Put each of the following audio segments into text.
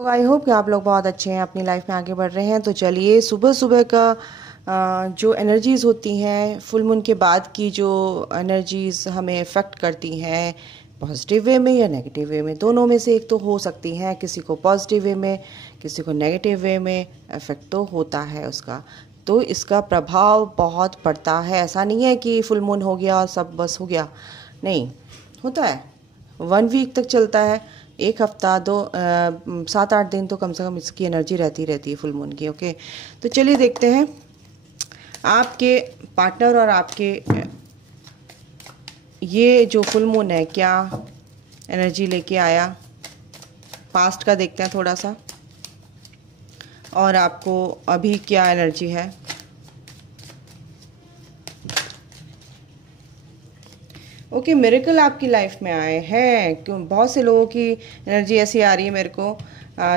तो I hope कि आप लोग बहुत अच्छे हैं, अपनी लाइफ में आगे बढ़ रहे हैं। तो चलिए, सुबह सुबह का जो एनर्जीज़ होती हैं, फुल मून के बाद की जो एनर्जीज़ हमें इफ़ेक्ट करती हैं, पॉजिटिव वे में या नेगेटिव वे में, दोनों में से एक तो हो सकती हैं। किसी को पॉजिटिव वे में, किसी को नेगेटिव वे में इफ़ेक्ट तो होता है उसका। तो इसका प्रभाव बहुत पड़ता है। ऐसा नहीं है कि फुल मून हो गया और सब बस हो गया, नहीं होता है। 1 वीक तक चलता है, 1 हफ्ता, 7-8 दिन तो कम से कम इसकी एनर्जी रहती है फुल मून की। ओके, तो चलिए देखते हैं आपके पार्टनर और आपके ये जो फुल मून है क्या एनर्जी लेके आया। पास्ट का देखते हैं थोड़ा सा, और आपको अभी क्या एनर्जी है। ओके, मिरेकल आपकी लाइफ में आए हैं। क्यों बहुत से लोगों की एनर्जी ऐसी आ रही है मेरे को,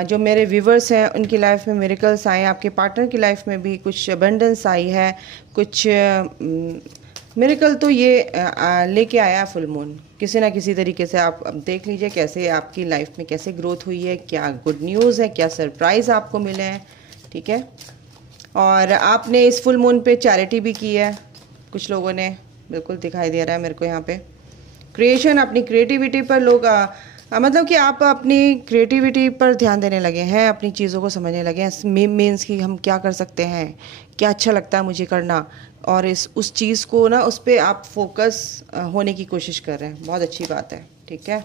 जो मेरे व्यूवर्स हैं उनकी लाइफ में मिरेकल्स आए। आपके पार्टनर की लाइफ में भी कुछ अबंडेंस आई है, कुछ मिरेकल तो ये लेके आया फुल मून किसी ना किसी तरीके से। आप अब देख लीजिए कैसे आपकी लाइफ में कैसे ग्रोथ हुई है, क्या गुड न्यूज़ है, क्या सरप्राइज़ आपको मिले हैं। ठीक है, और आपने इस फुल मून पे चैरिटी भी की है कुछ लोगों ने, बिल्कुल दिखाई दे रहा है मेरे को यहाँ पे। क्रिएशन, अपनी क्रिएटिविटी पर लोग मतलब कि आप अपनी क्रिएटिविटी पर ध्यान देने लगे हैं, अपनी चीज़ों को समझने लगे हैं। मीन्स कि हम क्या कर सकते हैं, क्या अच्छा लगता है मुझे करना, और उस चीज़ को ना उस पर आप फोकस होने की कोशिश कर रहे हैं। बहुत अच्छी बात है। ठीक है,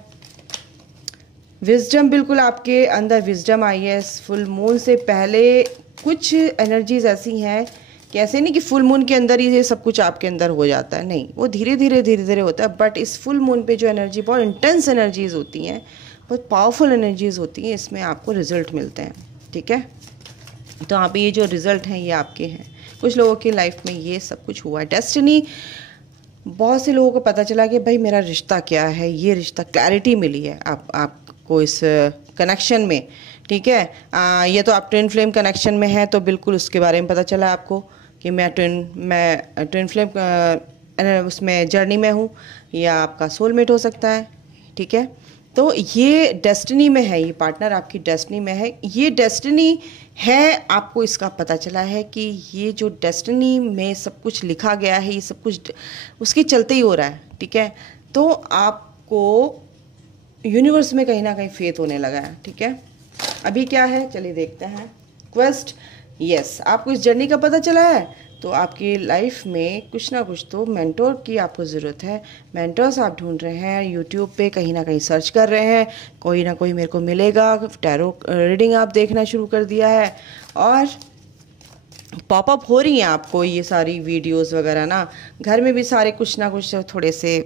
विजडम, बिल्कुल आपके अंदर विजडम आई है इस फुल मून से पहले। कुछ एनर्जीज ऐसी हैं कि ऐसे नहीं कि फुल मून के अंदर ही ये सब कुछ आपके अंदर हो जाता है, नहीं, वो धीरे धीरे होता है। बट इस फुल मून पे जो एनर्जी, बहुत इंटेंस एनर्जीज होती हैं, बहुत पावरफुल एनर्जीज होती हैं, इसमें आपको रिजल्ट मिलते हैं। ठीक है, तो यहाँ पे ये जो रिजल्ट हैं ये आपके हैं। कुछ लोगों की लाइफ में ये सब कुछ हुआ है। डेस्टिनी, बहुत से लोगों को पता चला कि भाई मेरा रिश्ता क्या है, ये रिश्ता, क्लैरिटी मिली है आपको इस कनेक्शन में। ठीक है, ये तो आप ट्विन फ्लेम कनेक्शन में है, तो बिल्कुल उसके बारे में पता चला आपको कि मैं ट्विन फ्लेम उसमें जर्नी में हूँ, या आपका सोलमेट हो सकता है। ठीक है, तो ये डेस्टिनी में है, ये पार्टनर आपकी डेस्टिनी में है, ये डेस्टिनी है। आपको इसका पता चला है कि ये जो डेस्टिनी में सब कुछ लिखा गया है, ये सब कुछ उसके चलते ही हो रहा है। ठीक है, तो आपको यूनिवर्स में कहीं ना कहीं फेथ होने लगा है। ठीक है, अभी क्या है चलिए देखते हैं। क्वेस्ट, यस, आपको इस जर्नी का पता चला है, तो आपकी लाइफ में कुछ ना कुछ तो मेंटोर की आपको ज़रूरत है। मेंटर्स आप ढूंढ रहे हैं, यूट्यूब पे कहीं ना कहीं सर्च कर रहे हैं, कोई ना कोई मेरे को मिलेगा। टैरो रीडिंग आप देखना शुरू कर दिया है, और पॉपअप हो रही हैं आपको ये सारी वीडियोस वगैरह ना। घर में भी सारे कुछ ना कुछ थोड़े से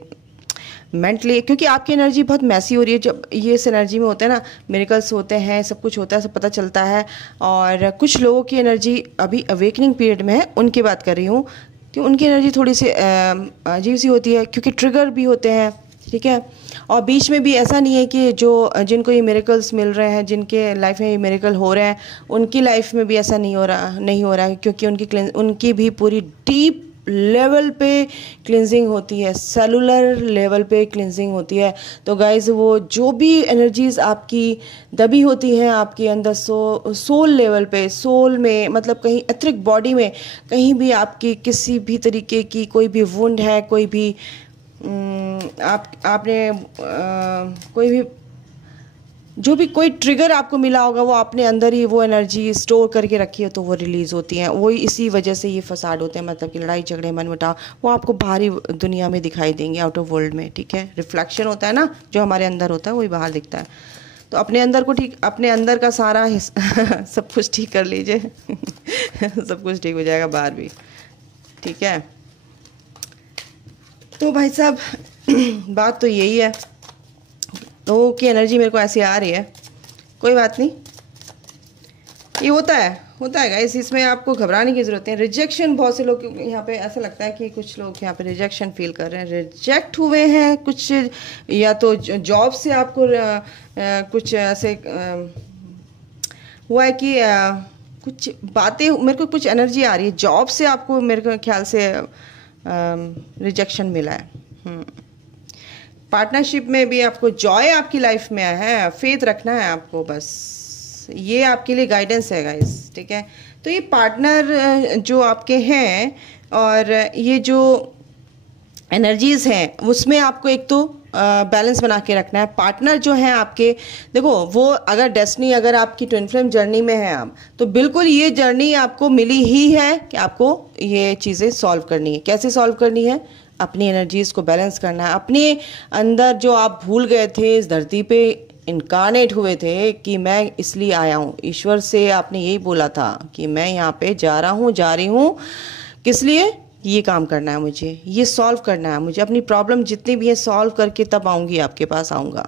मेंटली, क्योंकि आपकी एनर्जी बहुत मैसी हो रही है। जब ये इस एनर्जी में होते हैं ना, मिरेकल्स होते हैं, सब कुछ होता है, सब पता चलता है। और कुछ लोगों की एनर्जी अभी अवेकनिंग पीरियड में है, उनकी बात कर रही हूँ कि उनकी एनर्जी थोड़ी सी अजीब सी होती है, क्योंकि ट्रिगर भी होते हैं। ठीक है, और बीच में भी ऐसा नहीं है कि जिनको ये मिरेकल्स मिल रहे हैं, जिनके लाइफ में ये मिरेकल हो रहे हैं, उनकी लाइफ में भी ऐसा नहीं हो रहा है, क्योंकि उनकी भी पूरी डीप लेवल पे क्लिनजिंग होती है, सेलुलर लेवल पे क्लिनजिंग होती है। तो गाइज, वो जो भी एनर्जीज आपकी दबी होती हैं आपके अंदर, सोल लेवल पे, सोल में, मतलब कहीं एथरिक बॉडी में कहीं भी आपकी किसी भी तरीके की कोई भी वुंड है, कोई भी आपने कोई भी जो भी कोई ट्रिगर आपको मिला होगा, वो आपने अंदर ही वो एनर्जी स्टोर करके रखी है, तो वो रिलीज़ होती हैं। वो इसी वजह से ये फसाड होते हैं, मतलब कि लड़ाई झगड़े, मनमुटाव, वो आपको बाहरी दुनिया में दिखाई देंगे, आउट ऑफ वर्ल्ड में। ठीक है, रिफ्लेक्शन होता है ना, जो हमारे अंदर होता है वही बाहर दिखता है। तो अपने अंदर को ठीक, अपने अंदर का सारा सब कुछ ठीक कर लीजिए सब कुछ ठीक हो जाएगा बाहर भी। ठीक है, तो भाई साहब बात तो यही है। लोगों की एनर्जी मेरे को ऐसी आ रही है, कोई बात नहीं, ये होता है गाइस, इसमें आपको घबराने की ज़रूरत है। रिजेक्शन, बहुत से लोग यहाँ पे ऐसा लगता है कि कुछ लोग यहाँ पे रिजेक्शन फील कर रहे हैं, रिजेक्ट हुए हैं कुछ, या तो जॉब से आपको कुछ ऐसे हुआ है कि कुछ बातें, मेरे को कुछ एनर्जी आ रही है, जॉब से आपको मेरे को ख्याल से रिजेक्शन मिला है। पार्टनरशिप में भी आपको जॉय आपकी लाइफ में है, फेथ रखना है आपको बस। ये आपके लिए गाइडेंस है गाइस, ठीक है। तो ये पार्टनर जो आपके हैं और ये जो एनर्जीज हैं उसमें आपको एक तो बैलेंस बना के रखना है। पार्टनर जो है आपके, देखो वो अगर डेस्टिनी अगर आपकी ट्विन फ्लेम जर्नी में है आप, तो बिल्कुल ये जर्नी आपको मिली ही है कि आपको ये चीज़ें सॉल्व करनी है। कैसे सॉल्व करनी है? अपनी एनर्जीज को बैलेंस करना है। अपने अंदर जो आप भूल गए थे, इस धरती पे इनकारनेट हुए थे कि मैं इसलिए आया हूँ, ईश्वर से आपने यही बोला था कि मैं यहाँ पे जा रही हूँ किस लिए? ये काम करना है मुझे, ये सॉल्व करना है मुझे, अपनी प्रॉब्लम जितनी भी है सॉल्व करके तब आऊँगी, आपके पास आऊँगा।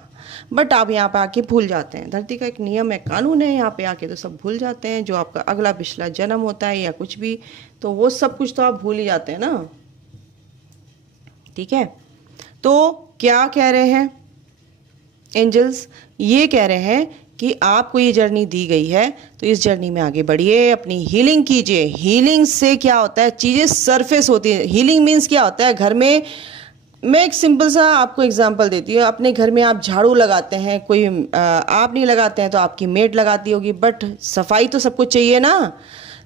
बट आप यहाँ पे आके भूल जाते हैं। धरती का एक नियम है, कानून है, यहाँ पे आके तो सब भूल जाते हैं। जो आपका अगला पिछला जन्म होता है या कुछ भी, तो वो सब कुछ तो आप भूल ही जाते हैं ना, ठीक है। तो क्या कह रहे हैं एंजल्स? ये कह रहे हैं कि आपको ये जर्नी दी गई है तो इस जर्नी में आगे बढ़िए, अपनी हीलिंग कीजिए। हीलिंग से क्या होता है? चीज़ें सरफेस होती है। हीलिंग मीन्स क्या होता है? घर में मैं एक सिंपल सा आपको एग्जांपल देती हूँ। अपने घर में आप झाड़ू लगाते हैं, कोई आप नहीं लगाते हैं तो आपकी मेड लगाती होगी, बट सफाई तो सबको चाहिए ना।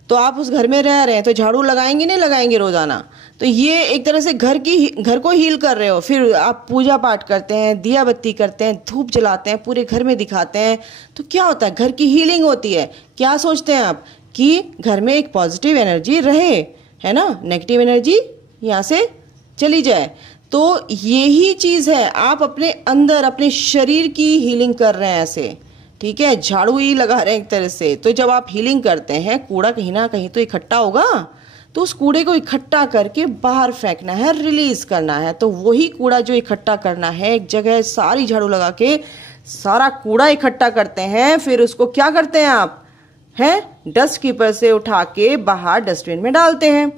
तो आप उस घर में रह रहे हैं तो झाड़ू लगाएंगे नहीं लगाएंगे रोजाना? तो ये एक तरह से घर को हील कर रहे हो। फिर आप पूजा पाठ करते हैं, दिया बत्ती करते हैं, धूप जलाते हैं, पूरे घर में दिखाते हैं, तो क्या होता है? घर की हीलिंग होती है। क्या सोचते हैं आप? कि घर में एक पॉजिटिव एनर्जी रहे, है ना, नेगेटिव एनर्जी यहाँ से चली जाए। तो यही चीज है, आप अपने अंदर अपने शरीर की हीलिंग कर रहे हैं ऐसे, ठीक है। झाड़ू ही लगा रहे हैं एक तरह से। तो जब आप हीलिंग करते हैं, कूड़ा कहीं ना कहीं तो इकट्ठा होगा, तो उस कूड़े को इकट्ठा करके बाहर फेंकना है, रिलीज करना है। तो वही कूड़ा जो इकट्ठा करना है, एक जगह सारी झाड़ू लगा के सारा कूड़ा इकट्ठा करते हैं, फिर उसको क्या करते हैं आप, हैं, डस्ट कीपर से उठा के बाहर डस्टबिन में डालते हैं।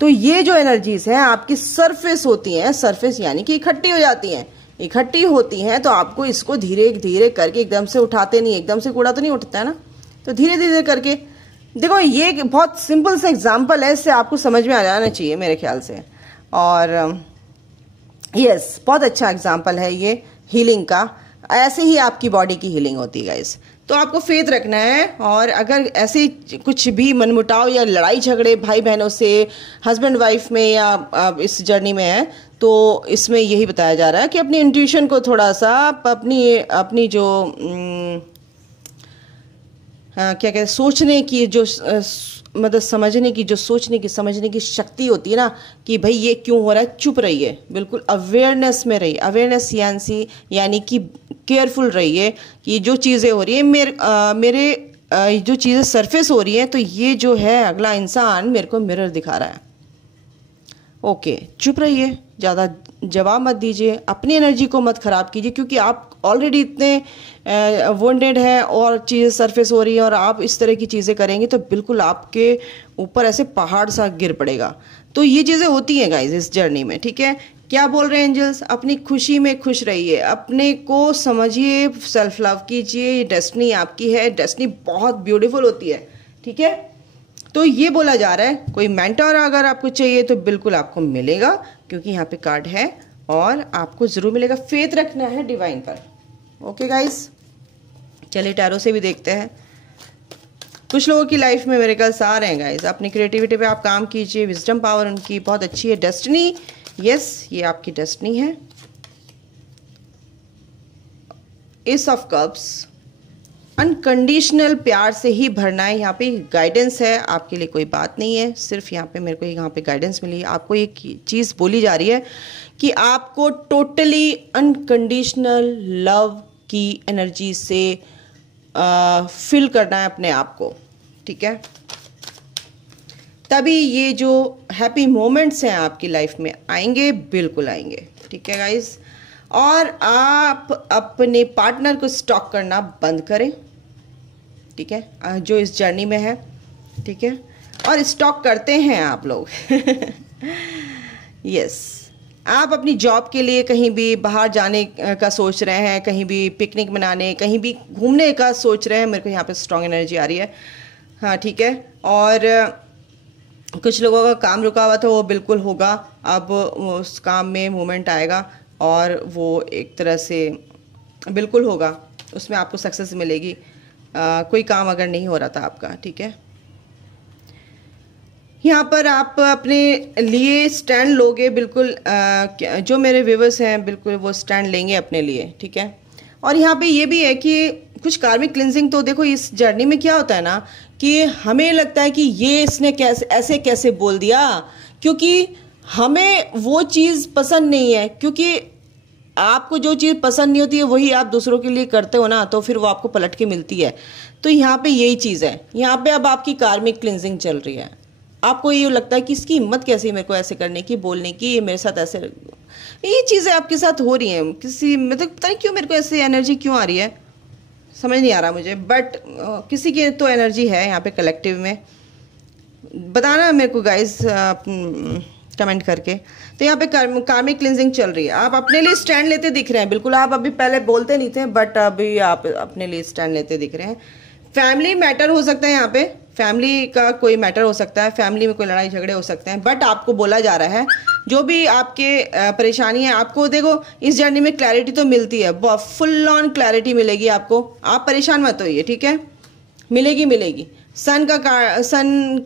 तो ये जो एनर्जीज हैं आपकी सरफेस होती हैं, सरफेस यानी कि इकट्ठी हो जाती हैं। इकट्ठी होती हैं तो आपको इसको धीरे धीरे करके, एकदम से उठाते नहीं, एकदम से कूड़ा तो नहीं उठता है ना, तो धीरे धीरे करके। देखो ये बहुत सिंपल सा एग्जांपल है, इससे आपको समझ में आ जाना चाहिए मेरे ख्याल से। और यस, बहुत अच्छा एग्जांपल है ये हीलिंग का। ऐसे ही आपकी बॉडी की हीलिंग होती है गाइस। तो आपको फेथ रखना है। और अगर ऐसे कुछ भी मनमुटाव या लड़ाई झगड़े भाई बहनों से, हस्बैंड वाइफ में या इस जर्नी में है, तो इसमें यही बताया जा रहा है कि अपनी इंट्यूशन को थोड़ा सा, अपनी जो क्या कहते हैं, सोचने की जो मतलब समझने की, जो सोचने की समझने की शक्ति होती है ना, कि भाई ये क्यों हो रहा है, चुप रहिए, बिल्कुल अवेयरनेस में रहिए। अवेयरनेस यानी कि केयरफुल रहिए कि जो चीज़ें हो रही है मेरे जो चीज़ें सरफेस हो रही हैं, तो ये जो है अगला इंसान मेरे को मिरर दिखा रहा है। ओके, चुप रहिए, ज़्यादा जवाब मत दीजिए, अपनी एनर्जी को मत खराब कीजिए, क्योंकि आप ऑलरेडी इतने वोंडेड हैं और चीज़ें सरफेस हो रही हैं, और आप इस तरह की चीज़ें करेंगे तो बिल्कुल आपके ऊपर ऐसे पहाड़ सा गिर पड़ेगा। तो ये चीज़ें होती हैं गाइज इस जर्नी में, ठीक है। क्या बोल रहे हैं एंजल्स? अपनी खुशी में खुश रहिए, अपने को समझिए, सेल्फ लव कीजिए। डेस्टिनी आपकी है, डेस्टिनी बहुत ब्यूटीफुल होती है, ठीक है। तो ये बोला जा रहा है, कोई मेंटर अगर आपको चाहिए तो बिल्कुल आपको मिलेगा, क्योंकि यहाँ पे कार्ड है और आपको जरूर मिलेगा। फेथ रखना है डिवाइन पर। ओके गाइस, चलिए टैरो से भी देखते हैं। कुछ लोगों की लाइफ में मिरेकल्स आ रहे हैं गाइस। अपनी क्रिएटिविटी पे आप काम कीजिए, विजडम पावर उनकी बहुत अच्छी है। डेस्टिनी, यस, ये आपकी डेस्टिनी है। एस ऑफ कप्स, अनकंडीशनल प्यार से ही भरना है। यहाँ पे गाइडेंस है, आपके लिए कोई बात नहीं है, सिर्फ यहाँ पे मेरे को यहाँ पे गाइडेंस मिली है। आपको एक चीज़ बोली जा रही है कि आपको टोटली अनकंडीशनल लव की एनर्जी से फिल करना है अपने आप को, ठीक है। तभी ये जो हैप्पी मोमेंट्स हैं आपकी लाइफ में आएंगे, बिल्कुल आएंगे, ठीक है गाइज। और आप अपने पार्टनर को स्टॉक करना बंद करें, ठीक है, जो इस जर्नी में है, ठीक है। और स्टॉक करते हैं आप लोग यस, आप अपनी जॉब के लिए कहीं भी बाहर जाने का सोच रहे हैं, कहीं भी पिकनिक मनाने, कहीं भी घूमने का सोच रहे हैं, मेरे को यहाँ पे स्ट्रॉन्ग एनर्जी आ रही है, हाँ ठीक है। और कुछ लोगों का काम रुका हुआ था, वो बिल्कुल होगा, अब उस काम में मूवमेंट आएगा और वो एक तरह से बिल्कुल होगा, उसमें आपको सक्सेस मिलेगी। कोई काम अगर नहीं हो रहा था आपका, ठीक है। यहाँ पर आप अपने लिए स्टैंड लोगे, बिल्कुल जो मेरे व्यूवर्स हैं बिल्कुल वो स्टैंड लेंगे अपने लिए, ठीक है। और यहाँ पे ये भी है कि कुछ कार्मिक क्लिनजिंग, तो देखो इस जर्नी में क्या होता है ना कि हमें लगता है कि ये इसने कैसे ऐसे कैसे बोल दिया, क्योंकि हमें वो चीज़ पसंद नहीं है, क्योंकि आपको जो चीज़ पसंद नहीं होती है वही आप दूसरों के लिए करते हो ना, तो फिर वो आपको पलट के मिलती है। तो यहाँ पे यही चीज़ है, यहाँ पे अब आपकी कार्मिक क्लिनजिंग चल रही है। आपको ये लगता है कि इसकी हिम्मत कैसे मेरे को ऐसे करने की, बोलने की, ये मेरे साथ ऐसे, ये चीज़ें आपके साथ हो रही हैं। किसी मतलब पता नहीं क्यों मेरे को ऐसी एनर्जी क्यों आ रही है, समझ नहीं आ रहा मुझे, बट किसी की तो एनर्जी है यहाँ पे कलेक्टिव में। बताना मेरे को गाइस कमेंट करके। तो यहाँ पे कार्मिक क्लिनजिंग चल रही है, आप अपने लिए स्टैंड लेते दिख रहे हैं बिल्कुल। आप अभी पहले बोलते नहीं थे, बट अभी आप अपने लिए स्टैंड लेते दिख रहे हैं। फैमिली मैटर हो सकता है, यहाँ पे फैमिली का कोई मैटर हो सकता है, फैमिली में कोई लड़ाई झगड़े हो सकते हैं, बट आपको बोला जा रहा है जो भी आपके परेशानी है, आपको देखो इस जर्नी में क्लैरिटी तो मिलती है, फुल ऑन क्लैरिटी मिलेगी आपको। आप परेशान मत होइए, ठीक है, मिलेगी। सन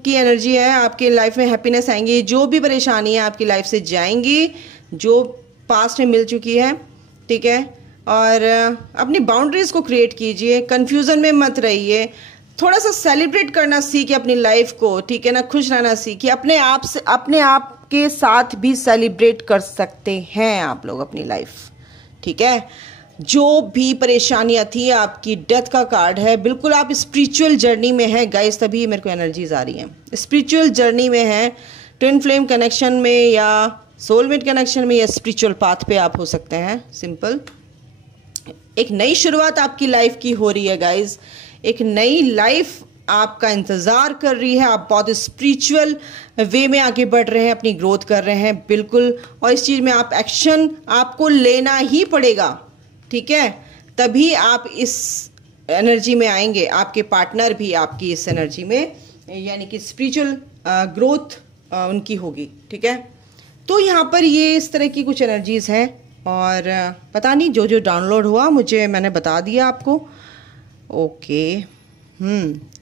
की एनर्जी है, आपकी लाइफ में हैप्पीनेस आएंगी, जो भी परेशानी है आपकी लाइफ से जाएंगी, जो पास्ट में मिल चुकी है, ठीक है। और अपनी बाउंड्रीज को क्रिएट कीजिए, कंफ्यूजन में मत रहिए, थोड़ा सा सेलिब्रेट करना सीखिए अपनी लाइफ को, ठीक है ना, खुश रहना सीखिए, अपने आप के साथ भी सेलिब्रेट कर सकते हैं आप लोग अपनी लाइफ, ठीक है। जो भी परेशानियां थी, आपकी डेथ का कार्ड है, बिल्कुल आप स्पिरिचुअल जर्नी में हैं गाइस, तभी मेरे को एनर्जीज आ रही हैं, स्पिरिचुअल जर्नी में है, ट्विन फ्लेम कनेक्शन में या सोलमेट कनेक्शन में या स्पिरिचुअल पाथ पे आप हो सकते हैं। सिंपल एक नई शुरुआत आपकी लाइफ की हो रही है गाइस, एक नई लाइफ आपका इंतजार कर रही है, आप बहुत स्पिरिचुअल वे में आगे बढ़ रहे हैं, अपनी ग्रोथ कर रहे हैं बिल्कुल, और इस चीज में आप एक्शन आपको लेना ही पड़ेगा, ठीक है, तभी आप इस एनर्जी में आएंगे, आपके पार्टनर भी आपकी इस एनर्जी में, यानी कि स्पिरिचुअल ग्रोथ उनकी होगी, ठीक है। तो यहाँ पर ये इस तरह की कुछ एनर्जीज हैं, और पता नहीं जो जो डाउनलोड हुआ मुझे मैंने बता दिया आपको, ओके।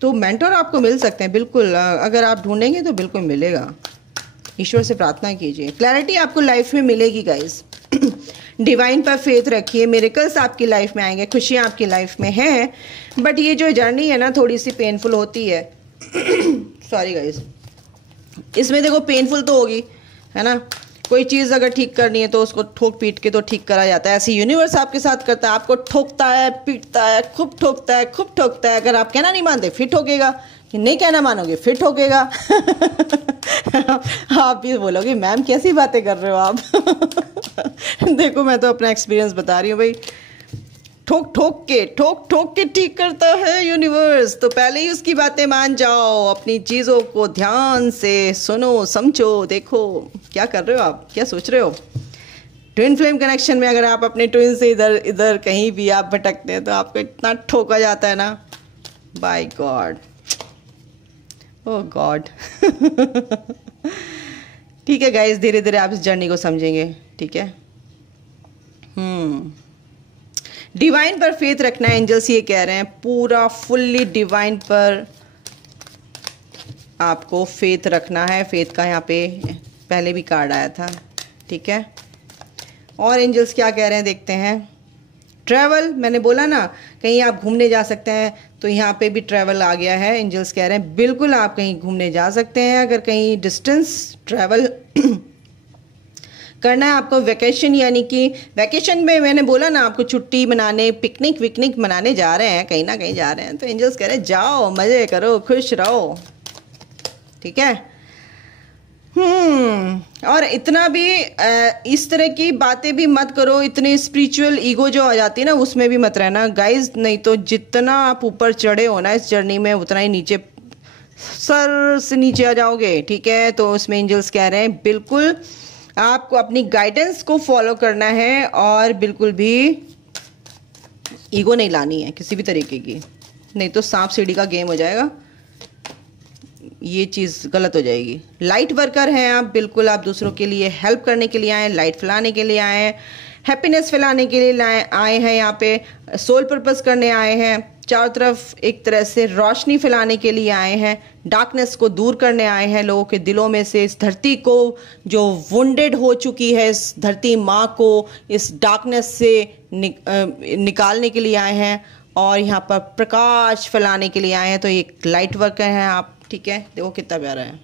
तो मेंटर आपको मिल सकते हैं बिल्कुल, अगर आप ढूंढेंगे तो बिल्कुल मिलेगा, ईश्वर से प्रार्थना कीजिए, क्लैरिटी आपको लाइफ में मिलेगी गाइस। डिवाइन पर फेथ रखिए, मिरेकल्स आपकी लाइफ में आएंगे, खुशियाँ आपकी लाइफ में हैं, बट ये जो जर्नी है ना थोड़ी सी पेनफुल होती है सॉरी गाइस, इसमें देखो पेनफुल तो होगी, है ना, कोई चीज़ अगर ठीक करनी है तो उसको ठोक पीट के तो ठीक करा जाता है, ऐसे यूनिवर्स आपके साथ करता है, आपको ठोकता है, पीटता है, खूब ठोकता है, अगर आप कहना नहीं मानते फिर ठोकेगा, कि नहीं कहना मानोगे फिर ठोकेगा आप भी बोलोगे मैम कैसी बातें कर रहे हो आप देखो मैं तो अपना एक्सपीरियंस बता रही हूँ भाई, ठोक के ठीक करता है यूनिवर्स, तो पहले ही उसकी बातें मान जाओ, अपनी चीज़ों को ध्यान से सुनो, समझो, देखो क्या कर रहे हो आप, क्या सोच रहे हो। ट्विन फ्लेम कनेक्शन में अगर आप अपने ट्विन से इधर इधर कहीं भी आप भटकते हैं तो आपको इतना ठोका जाता है ना, बाय गॉड, ओह गॉड ठीक है गाइस, धीरे धीरे आप इस जर्नी को समझेंगे, ठीक है। डिवाइन पर फेथ रखना है, एंजल्स ये कह रहे हैं, पूरा फुल्ली डिवाइन पर आपको फेथ रखना है। फेथ का यहाँ पे पहले भी कार्ड आया था, ठीक है। और एंजल्स क्या कह रहे हैं देखते हैं। ट्रैवल, मैंने बोला ना कहीं आप घूमने जा सकते हैं, तो यहाँ पे भी ट्रैवल आ गया है। एंजल्स कह रहे हैं बिल्कुल आप कहीं घूमने जा सकते हैं, अगर कहीं डिस्टेंस ट्रैवल करना है आपको, वेकेशन, यानी कि वेकेशन में मैंने बोला ना आपको छुट्टी मनाने, पिकनिक मनाने जा रहे हैं, कहीं ना कहीं जा रहे हैं, तो एंजल्स कह रहे हैं जाओ, मज़े करो, खुश रहो, ठीक है। और इतना भी इस तरह की बातें भी मत करो, इतनी स्पिरिचुअल ईगो जो आ जाती है ना उसमें भी मत रहना गाइज, नहीं तो जितना आप ऊपर चढ़े हो ना इस जर्नी में उतना ही नीचे, सर से नीचे आ जाओगे, ठीक है। तो उसमें एंजल्स कह रहे हैं बिल्कुल आपको अपनी गाइडेंस को फॉलो करना है, और बिल्कुल भी ईगो नहीं लानी है किसी भी तरीके की, नहीं तो सांप सीढ़ी का गेम हो जाएगा, ये चीज़ गलत हो जाएगी। लाइट वर्कर हैं आप, बिल्कुल आप दूसरों के लिए हेल्प करने के लिए आए, लाइट फैलाने के लिए आए हैं, हैप्पीनेस फैलाने के लिए आए हैं, यहाँ पे सोल पर्पस करने आए हैं, चारों तरफ एक तरह से रोशनी फैलाने के लिए आए हैं, डार्कनेस को दूर करने आए हैं लोगों के दिलों में से। इस धरती को जो वुंडेड हो चुकी है, इस धरती माँ को इस डार्कनेस से निकालने के लिए आए हैं और यहाँ पर प्रकाश फैलाने के लिए आए हैं। तो ये लाइट वर्कर हैं आप, ठीक है। देखो कितना प्यारा है,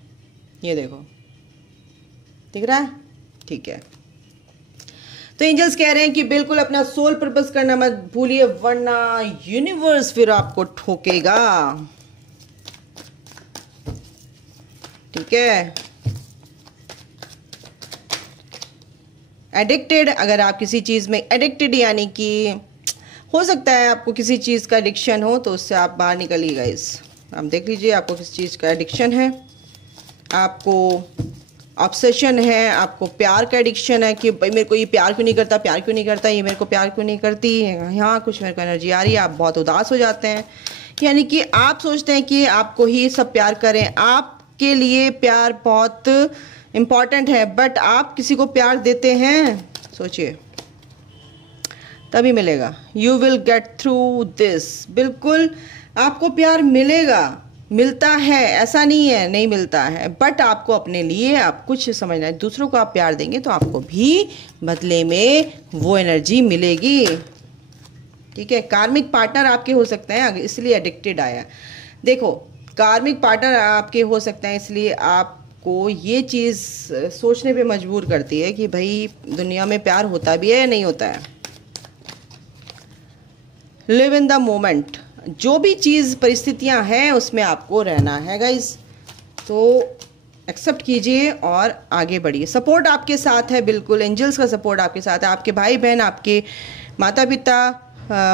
ये देखो, दिख रहा है, ठीक है। तो एंजल्स कह रहे हैं कि बिल्कुल अपना सोल पर्पस करना मत भूलिए, वरना यूनिवर्स फिर आपको ठोकेगा, ठीक है। एडिक्टेड, अगर आप किसी चीज में एडिक्टेड, यानी कि हो सकता है आपको किसी चीज का एडिक्शन हो, तो उससे आप बाहर निकलिए गाइस। आप देख लीजिए आपको किस चीज का एडिक्शन है, आपको ऑब्सेशन है, आपको प्यार का एडिक्शन है कि भाई मेरे को ये प्यार क्यों नहीं करता, प्यार क्यों नहीं करता, ये मेरे को प्यार क्यों नहीं करती, यहाँ कुछ मेरे को एनर्जी आ रही है, आप बहुत उदास हो जाते हैं। यानी कि आप सोचते हैं कि आपको ही सब प्यार करें, आपके लिए प्यार बहुत इम्पॉर्टेंट है, बट आप किसी को प्यार देते हैं, सोचिए तभी मिलेगा। You will get through this, बिल्कुल आपको प्यार मिलेगा, मिलता है, ऐसा नहीं है नहीं मिलता है, बट आपको अपने लिए आप कुछ समझना है। दूसरों को आप प्यार देंगे तो आपको भी बदले में वो एनर्जी मिलेगी, ठीक है। कार्मिक पार्टनर आपके हो सकते हैं, इसलिए एडिक्टेड आया। देखो कार्मिक पार्टनर आपके हो सकते हैं, इसलिए आपको ये चीज़ सोचने पे मजबूर करती है कि भाई दुनिया में प्यार होता भी है या नहीं होता है। लिव इन द मोमेंट, जो भी चीज़ परिस्थितियां हैं उसमें आपको रहना है गाइस, तो एक्सेप्ट कीजिए और आगे बढ़िए। सपोर्ट आपके साथ है, बिल्कुल एंजल्स का सपोर्ट आपके साथ है, आपके भाई बहन, आपके माता पिता,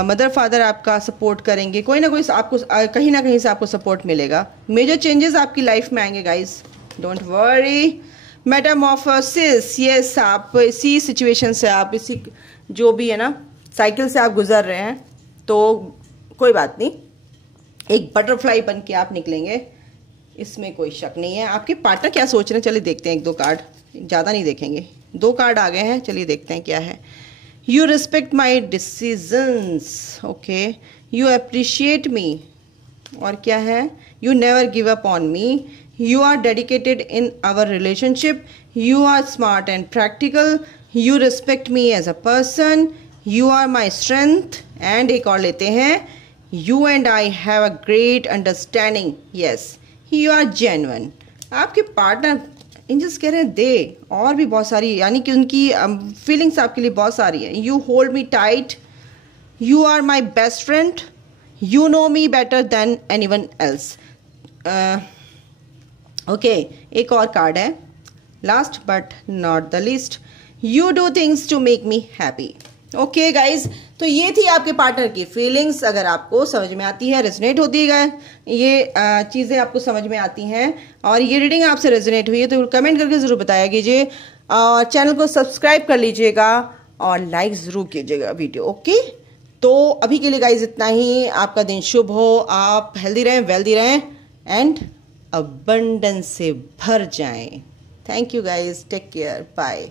मदर फादर आपका सपोर्ट करेंगे, कोई ना कोई आपको कहीं ना कहीं से आपको सपोर्ट मिलेगा। मेजर चेंजेस आपकी लाइफ में आएंगे guys, don't worry. Metamorphosis, yes, आप इसी सिचुएशन से, आप इसी जो भी है ना साइकिल से आप गुजर रहे हैं, तो कोई बात नहीं, एक बटरफ्लाई बन के आप निकलेंगे, इसमें कोई शक नहीं है। आपके पार्टनर क्या सोच रहे हैं, चलिए देखते हैं, एक दो कार्ड, ज़्यादा नहीं देखेंगे, 2 कार्ड आ गए हैं, चलिए देखते हैं क्या है। You respect my decisions, okay, you appreciate me, और क्या है, you never give up on me, you are dedicated in our relationship, you are smart and practical, you respect me as a person, you are my strength, and एक और लेते हैं, you and I have a great understanding, yes, you are genuine. आपके partner angels कह रहे हैं दे, और भी बहुत सारी, यानी कि उनकी फीलिंग्स आपके लिए बहुत सारी है। You hold me tight, you are my best friend, you know me better than anyone else. Okay, एक और कार्ड है, last but not the least, you do things to make me happy. Okay guys, तो ये थी आपके partner की feelings. अगर आपको समझ में आती है, रेजोनेट होती है, ये चीज़ें आपको समझ में आती हैं और ये रीडिंग आपसे रेजोनेट हुई है, तो कमेंट करके ज़रूर बताया कीजिए, और चैनल को सब्सक्राइब कर लीजिएगा और लाइक ज़रूर कीजिएगा वीडियो, ओके। तो अभी के लिए गाइज इतना ही, आपका दिन शुभ हो, आप हेल्दी रहें, वेल्दी रहें एंड अबंडेंस से भर जाएं। Thank you guys, take care, bye.